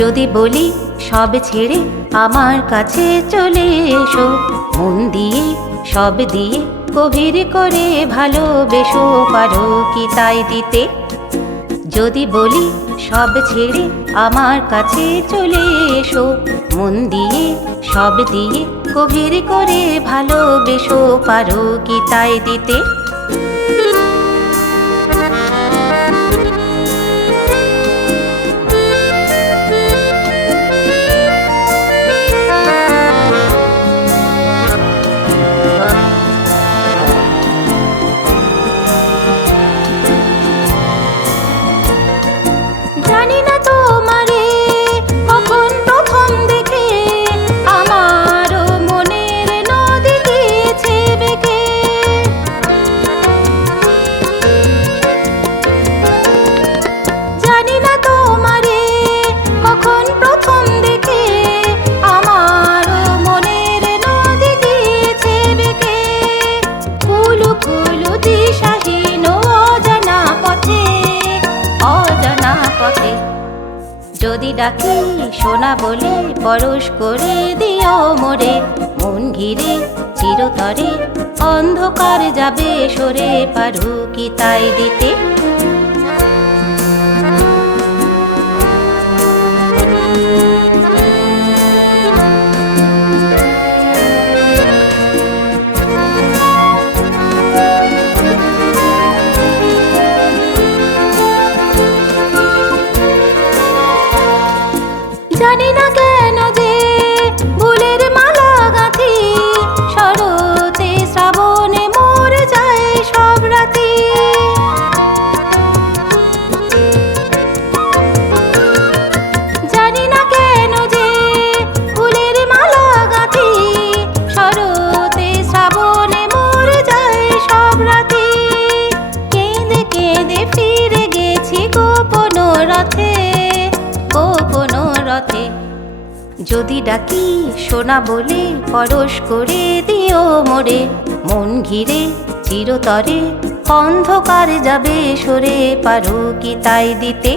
যদি বলি সব ছেড়ে আমার কাছে চলে এসো, মন দিয়ে সব দিয়ে গভীর করে ভালোবেসো, পারো কি তাই দিতে? যদি বলি সব ছেড়ে আমার কাছে চলে এসো, মন দিয়ে সব দিয়ে গভীর করে ভালোবেসো, পারো কি তাই দিতে? পথে। যদি ডাকি সোনা বলে, পরশ করে দিও মোরে। মন ঘিরে চিরতরে, অন্ধকার যাবে, সরে পারু কি তাই দিতে? জানি না রথে যদি ডাকি সোনা বলে পরশ করে দিও মোরে। মন ঘিরে চিরতরে অন্ধকার যাবে সরে, পারো কি তাই দিতে?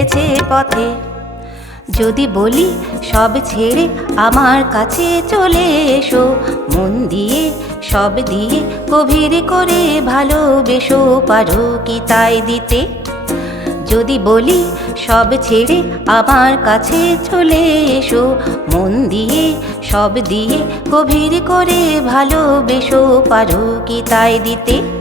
ফিরেছে পথে। যদি বলি, সব ছেড়ে আমার কাছে চলে এসো। মন দিয়ে, সব দিয়ে গভীর করে ভালোবেসো। পারো কি তাই দিতে? যদি বলি, সব ছেড়ে আমার কাছে চলে এসো। মন দিয়ে, সব দিয়ে গভীর করে ভালোবেসো। পারো কি তাই দিতে?